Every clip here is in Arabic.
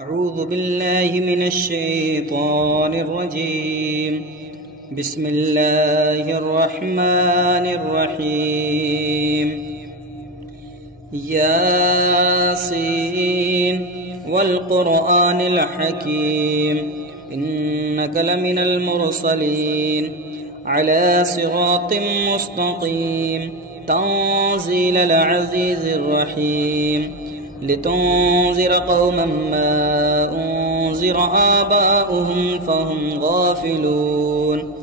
أعوذ بالله من الشيطان الرجيم. بسم الله الرحمن الرحيم. ياسين والقرآن الحكيم إنك لمن المرسلين على صراط مستقيم تنزيل العزيز الرحيم لتنذر قوما ما أنذر آباؤهم فهم غافلون.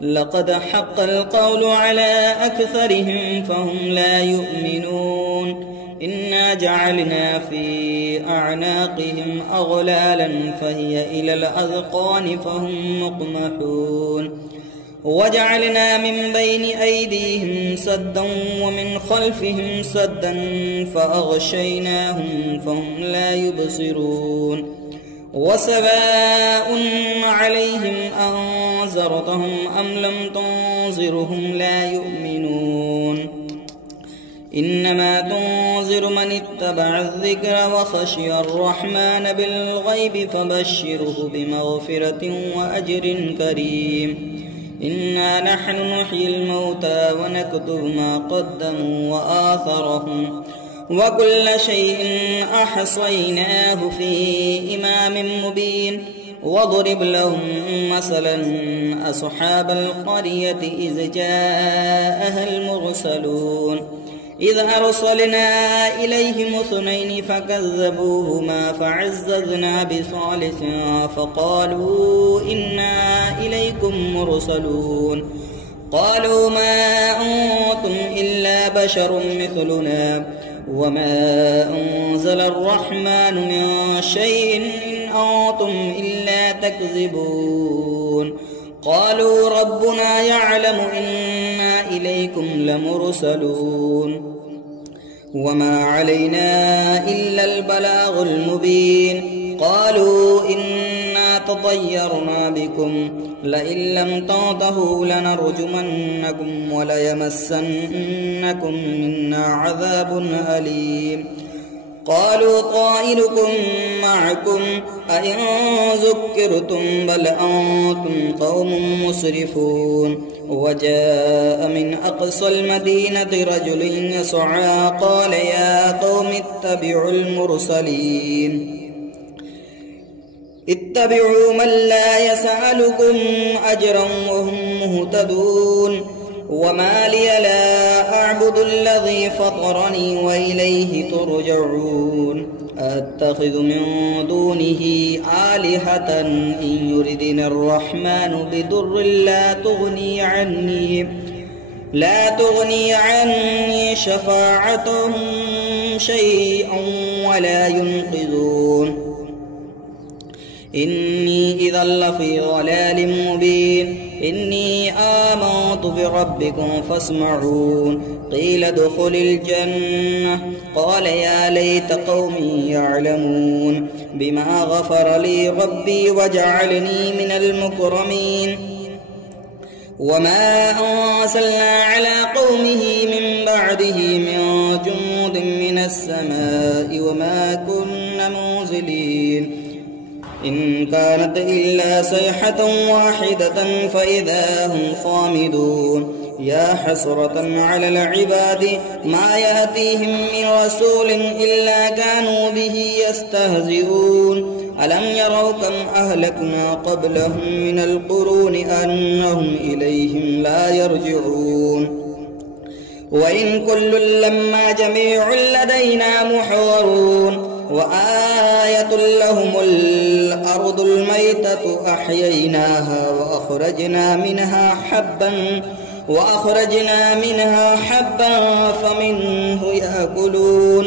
لقد حق القول على أكثرهم فهم لا يؤمنون. إنا جعلنا في أعناقهم أغلالا فهي إلى الأذقان فهم مقمحون. وجعلنا من بين أيديهم سدا ومن خلفهم سدا فأغشيناهم فهم لا يبصرون. وسواء عليهم أنذرتهم أم لم تنذرهم لا يؤمنون. إنما تنذر من اتبع الذكر وخشي الرحمن بالغيب فبشره بمغفرة وأجر كريم. إنا نحن نحيي الموتى ونكتب ما قدموا وآثرهم وكل شيء أحصيناه في إمام مبين. واضرب لهم مثلا أصحاب القرية إذ جاءها المرسلون إذ أرسلنا إليهم اثنين فكذبوهما فعززنا بثالث فقالوا إنا إليكم مرسلون. قالوا ما أنتم إلا بشر مثلنا وما أنزل الرحمن من شيء إن أنتم إلا تكذبون. قالوا ربنا يعلم إنا إليكم لمرسلون وما علينا إلا البلاغ المبين. قالوا إنا تطيرنا بكم لئن لم تنتهوا لنرجمنكم وليمسنكم منا عذاب أليم. قالوا طائركم معكم أئن ذكرتم بل أنتم قوم مسرفون. وجاء من أقصى المدينة رجل يسعى قال يا قوم اتبعوا المرسلين اتبعوا من لا يسألكم أجرا وهم مهتدون. وما لي لا أعبد الذي فطرني وإليه ترجعون. أتخذ من دونه آلهة إن يردني الرحمن بضر لا تغني عني شفاعتهم شيئا ولا ينقذون. إني إذا لفي ضلال مبين. إني آمنت بربكم فاسمعون. قيل ادخل الجنة قال يا ليت قومي يعلمون بما غفر لي ربي وجعلني من المكرمين. وما أرسلنا على قومه من بعده من جند من السماء وما كنا منزلين. إن كانت إلا صيحة واحدة فإذا هم خامدون. يا حسرة على العباد ما يأتيهم من رسول إلا كانوا به يستهزئون. ألم يروا كم أهلكنا قبلهم من القرون أنهم إليهم لا يرجعون. وإن كل لما جميع لدينا محضرون. وآية لهم الأرض الميتة أحييناها وأخرجنا منها حبا فمنه يأكلون.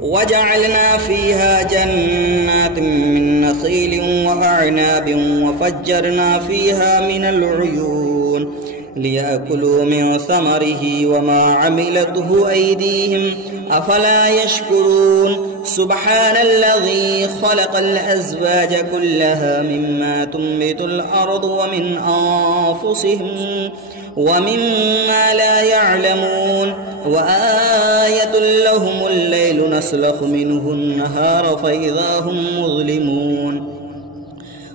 وجعلنا فيها جنات من نخيل وأعناب وفجرنا فيها من العيون ليأكلوا من ثمره وما عملته أيديهم أفلا يشكرون. سبحان الذي خلق الأزواج كلها مما تنبت الأرض ومن أنفسهم ومما لا يعلمون وآية لهم الليل نسلخ منه النهار فإذا هم مظلمون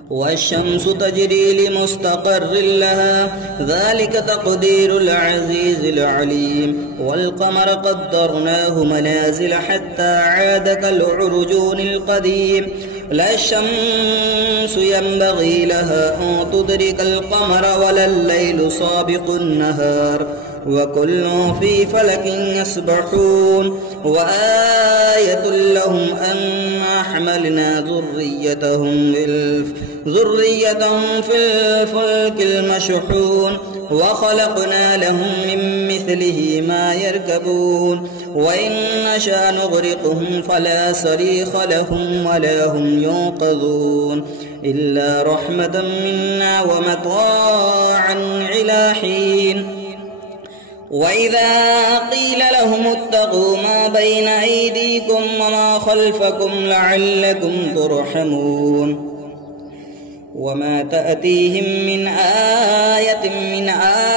والشمس تجري لمستقر لها ذلك تقدير العزيز العليم والقمر قدرناه منازل حتى عاد كالعرجون القديم لا الشمس ينبغي لها أن تدرك القمر ولا الليل سابق النهار وكل في فلك يسبحون وآية لهم أنا حملنا ذريتهم في الفلك المشحون وخلقنا لهم من مثله ما يركبون وإن نشأ نغرقهم فلا صريخ لهم ولا هم ينقذون إلا رحمة منا ومتاعا إلى حين وإذا قيل لهم اتقوا ما بين أيديكم وما خلفكم لعلكم ترحمون وما تأتيهم من آية من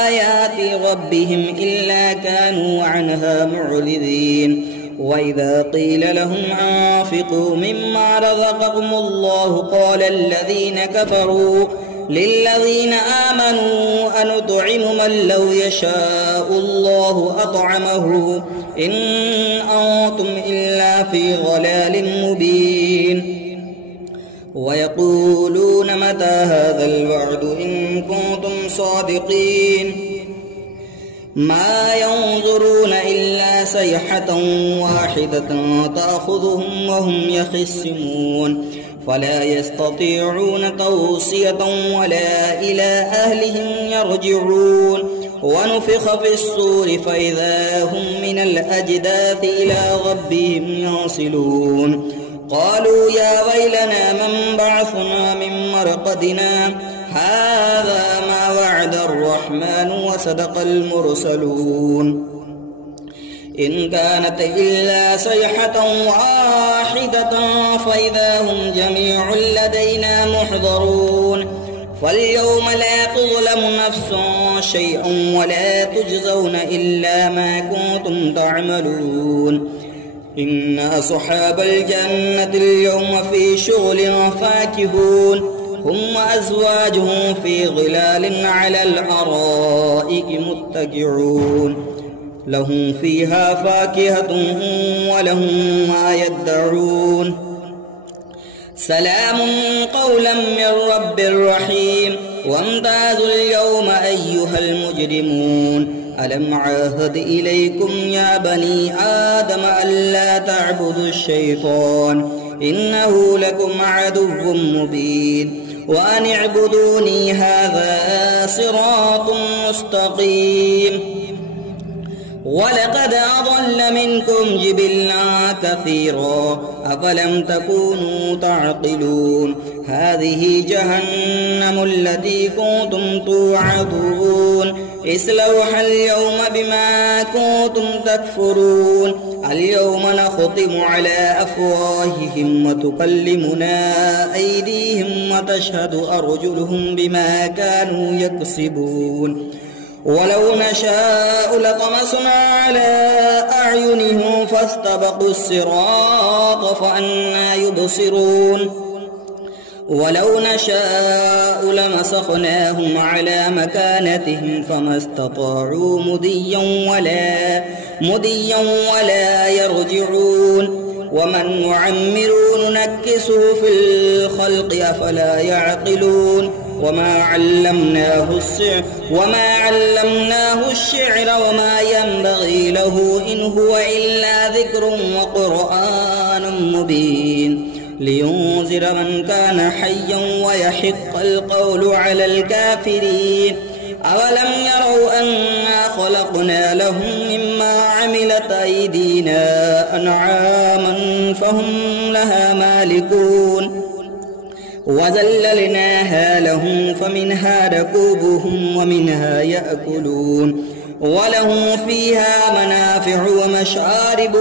آيات ربهم إلا كانوا عنها معرضين وإذا قيل لهم أنفقوا مما رزقكم الله قال الذين كفروا للذين آمنوا أنطعم من لو يشاء الله أطعمه إن أنتم إلا في ضلال مبين ويقولون متى هذا الوعد إن كنتم صادقين ما ينظرون إلا صيحة واحدة تأخذهم وهم يخصمون فلا يستطيعون توصية ولا إلى أهلهم يرجعون ونفخ في الصور فإذا هم من الأجداث إلى ربهم ينسلون قالوا يا ويلنا من بعثنا من مرقدنا هذا ما وعد الرحمن وصدق المرسلون إن كانت إلا صيحة واحدة فإذا هم جميع لدينا محضرون فاليوم لا تظلم نفس شيئا ولا تجزون إلا ما كنتم تعملون إن أصحاب الجنة اليوم في شغل فاكهون هم وأزواجهم في ظلال على الأرائك متكئون لهم فيها فاكهة ولهم ما يدعون سلام قولا من رب رحيم وامتازوا اليوم أيها المجرمون ألم عاهد إليكم يا بني آدم ألا تعبدوا الشيطان إنه لكم عدو مبين وأن اعبدوني هذا صراط مستقيم ولقد أضل منكم جبلا كثيرا أفلم تكونوا تعقلون هذه جهنم التي كنتم توعدون اصلوها اليوم بما كنتم تكفرون اليوم نختم على أفواههم وتكلمنا أيديهم وتشهد أرجلهم بما كانوا يكسبون ولو نشاء لطمسنا على أعينهم فاستبقوا الصراط فأنى يبصرون ولو نشاء لمسخناهم على مكانتهم فما استطاعوا مديا ولا يرجعون ومن نعمر ننكسه في الخلق أفلا يعقلون وما علمناه الشعر وما ينبغي له إن هو إلا ذكر وقرآن مبين لينذر من كان حيا ويحق القول على الكافرين أولم يروا أنا خلقنا لهم مما عملت أيدينا أنعاما فهم لها مالكون وذللناها لهم فمنها ركوبهم ومنها يأكلون ولهم فيها منافع ومشارب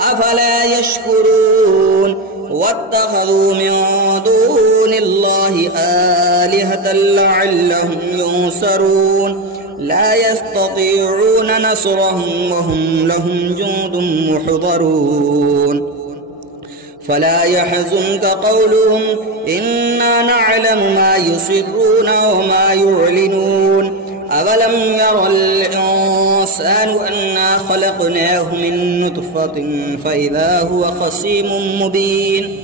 أفلا يشكرون واتخذوا من دون الله آلهة لعلهم ينصرون لا يستطيعون نصرهم وهم لهم جند محضرون فلا يحزنك قولهم إنا نعلم ما يسرون وما يعلنون أولم ير الإنسان أنا خلقناه من نطفة فإذا هو خصيم مبين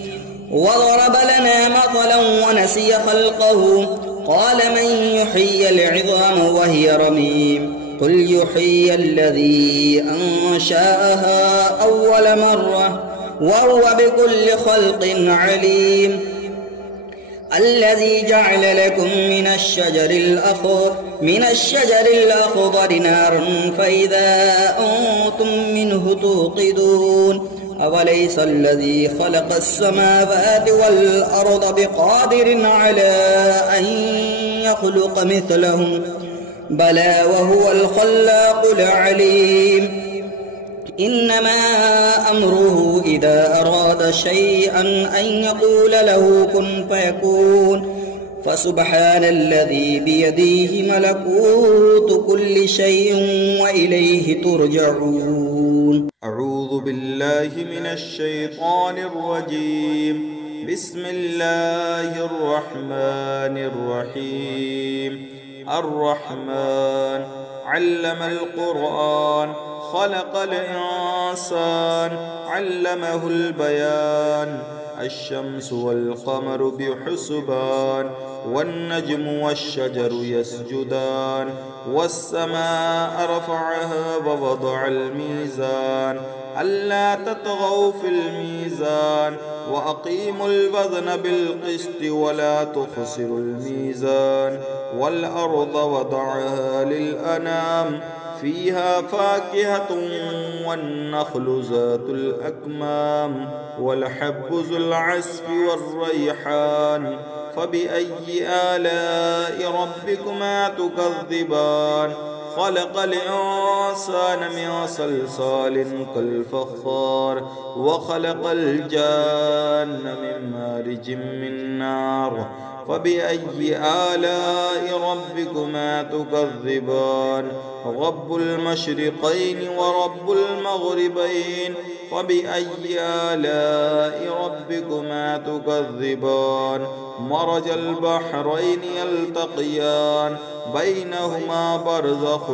وضرب لنا مثلا ونسي خلقه قال من يحيي العظام وهي رميم قل يحيي الذي أنشأها أول مرة وهو بكل خلق عليم الذي جعل لكم من الشجر الأخضر نارا فإذا أنتم منه توقدون أوليس الذي خلق السماوات والأرض بقادر على أن يخلق مثلهم بلى وهو الخلاق العليم إنما أمره إذا أراد شيئا أن يقول له كن فيكون فسبحان الذي بيده ملكوت كل شيء وإليه ترجعون. أعوذ بالله من الشيطان الرجيم. بسم الله الرحمن الرحيم. الرحمن علم القرآن خلق الإنسان علمه البيان الشمس والقمر بحسبان والنجم والشجر يسجدان والسماء رفعها ووضع الميزان ألا تطغوا في الميزان وأقيموا الوزن بالقسط ولا تخسروا الميزان والأرض وضعها للأنام فيها فاكهة والنخل ذات الأكمام والحب ذو العصف والريحان فبأي آلاء ربكما تكذبان خلق الإنسان من صلصال كالفخار وخلق الجان من مارج من نار فبأي آلاء ربكما تكذبان رب المشرقين ورب المغربين فبأي آلاء ربكما تكذبان مرج البحرين يلتقيان بينهما برزخ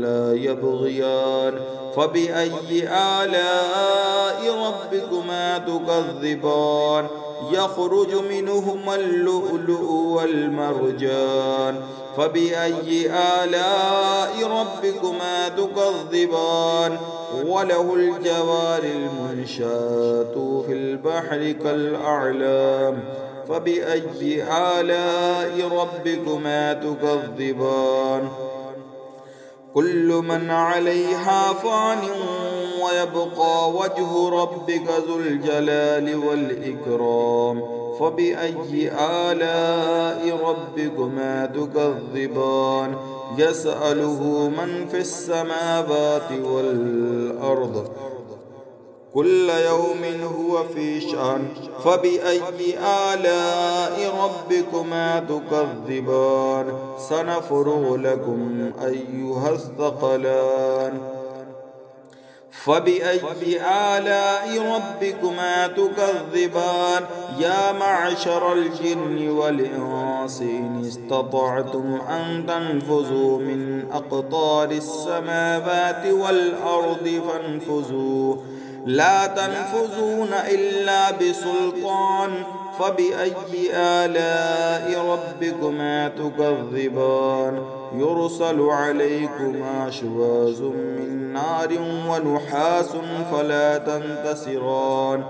لا يبغيان فبأي آلاء ربكما تكذبان يخرج منهما اللؤلؤ والمرجان فبأي آلاء ربكما تكذبان وله الجوار المنشآت في البحر كالأعلام فبأي آلاء ربكما تكذبان كل من عليها فان ويبقى وجه ربك ذو الجلال والإكرام فبأي آلاء ربكما تكذبان يسأله من في السماوات والأرض كل يوم هو في شأن فبأي آلاء ربكما تكذبان سنفرغ لكم أيها الثقلان فبأي آلاء ربكما تكذبان يا معشر الجن والإنس إن استطعتم أن تنفذوا من أقطار السماوات والأرض فانفذوا لا تنفذون إلا بسلطان فبأي آلاء ربكما تكذبان يرسل عليكما شواظ من نار ونحاس فلا تنتصران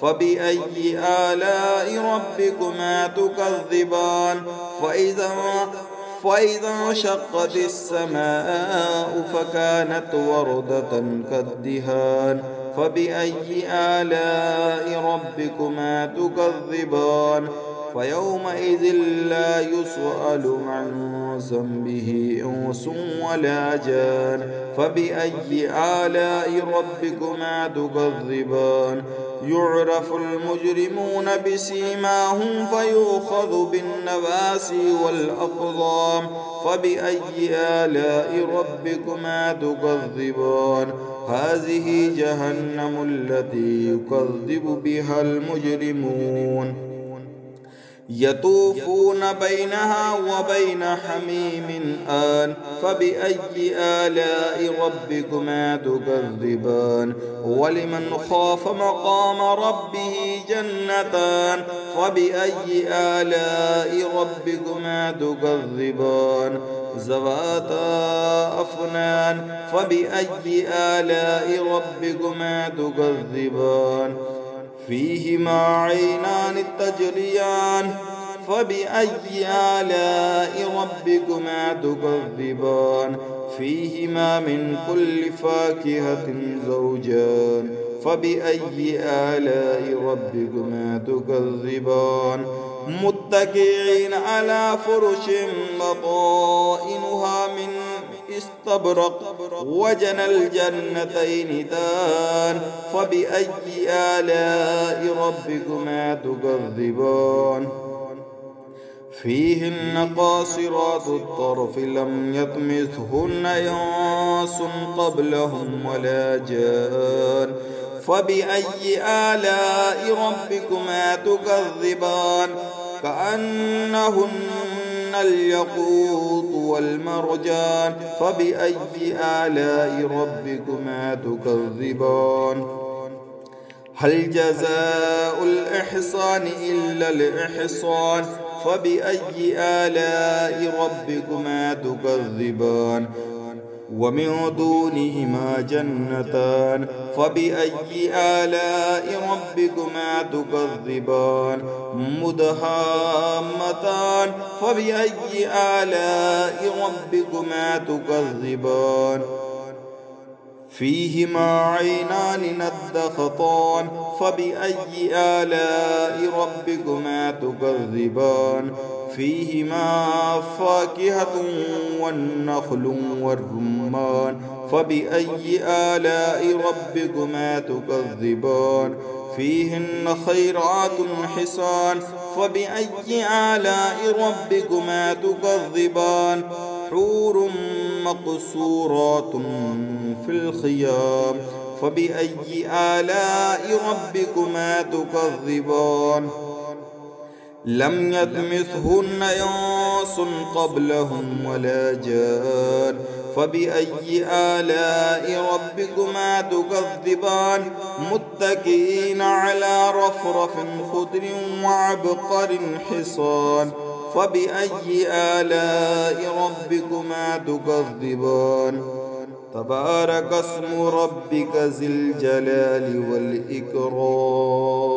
فبأي آلاء ربكما تكذبان فإذا انشقت السماء فكانت وردة كالدهان فبأي آلاء ربكما تكذبان فيومئذ لا يسأل عن ذنبه إنس ولا جان فبأي آلاء ربكما تكذبان يعرف المجرمون بسيماهم فيؤخذ بالنواسي والأقدام فبأي آلاء ربكما تكذبان هذه جهنم التي يكذب بها المجرمون يطوفون بينها وبين حميم آن فبأي آلاء ربكما تكذبان ولمن خاف مقام ربه جنتان فبأي آلاء ربكما تكذبان ذواتا أفنان فبأي آلاء ربكما تكذبان فيهما عينان تجريان فبأي آلاء ربكما تكذبان فيهما من كل فاكهة زوجان فبأي آلاء ربكما تكذبان متكئين على فرش بطائنها من استبرق وجنى الجنتين دان فبأي آلاء ربكما تكذبان فيهن قاصرات الطرف لم يطمثهن إنس قبلهم ولا جان فبأي آلاء ربكما تكذبان كأنهن الياقوت والمرجان فبأي آلاء ربكما تكذبان هل جزاء الإحسان إلا الإحسان فبأي آلاء ربكما تكذبان ومن دونهما جنتان فبأي آلاء ربكما تكذبان مدهامتان فبأي آلاء ربكما تكذبان فيهما عينان نضختان فبأي آلاء ربكما تكذبان فيهما فاكهة والنخل والرمان فبأي آلاء ربكما تكذبان فيهن خيرات حسان فبأي آلاء ربكما تكذبان حور مقصورات في الخيام فبأي آلاء ربكما تكذبان لم يطمثهن إنس قبلهم ولا جان فبأي آلاء ربكما تكذبان متكئين على رفرف خضر وعبقر حصان فبأي آلاء ربكما تكذبان تبارك اسم ربك ذي الجلال والإكرام